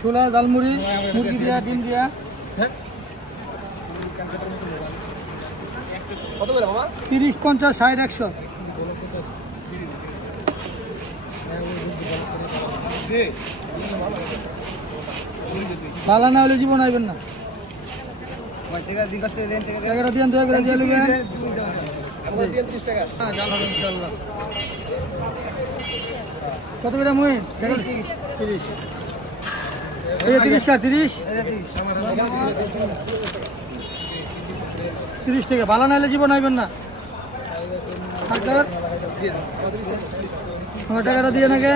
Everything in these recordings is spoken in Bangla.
ছোলা ঝালমুড়ি মুরগি দিয়া ডিম দিয়া 30, 50, 60, 100 ভালো না হলে জীবন আইবেন না। কত করে মুই 30 টাকা 30 টাকা ভালো না হলে জীবন আইবেন না। আমার টাকাটা দিয়ে নাকি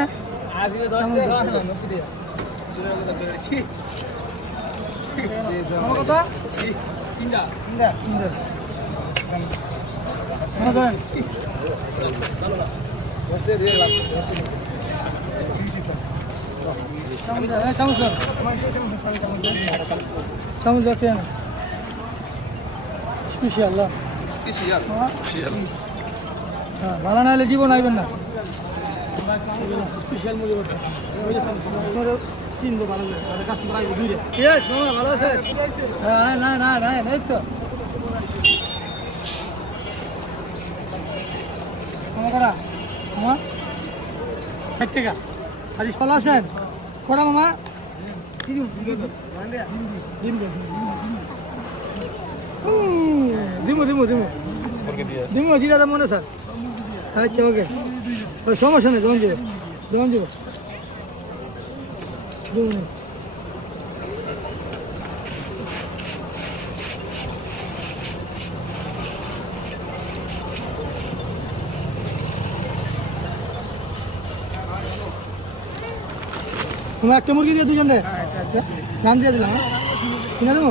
ভালো না হলে জীবন আইবেন না। চিনবো ভালো ভালো আছে না না না নাই তো করা মামা 60 টাকা আর ভালো আছেন কড়া মামা দিমু দিমু দিমু দিমু দিদা মনে স্যার আচ্ছা ওকে সমস্যা নেই দোকান যাবো দোকান যাবো তোমার একটা মুরগি দিয়ে দুজন রান দিয়ে দিলাম কিনে দেবো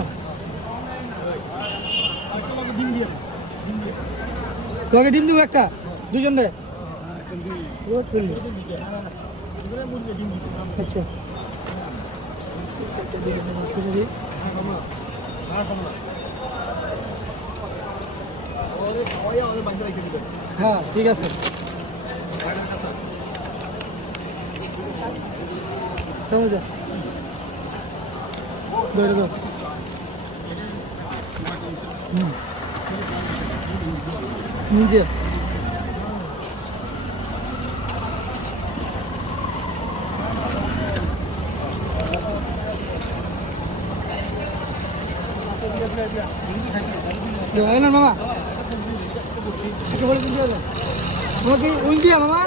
তোমাকে ডিম দেবো একটা দুজন দে আচ্ছা হ্যাঁ ঠিক আছে চলো যা নিজে মামা তোমাকে উল্টিয়া মামা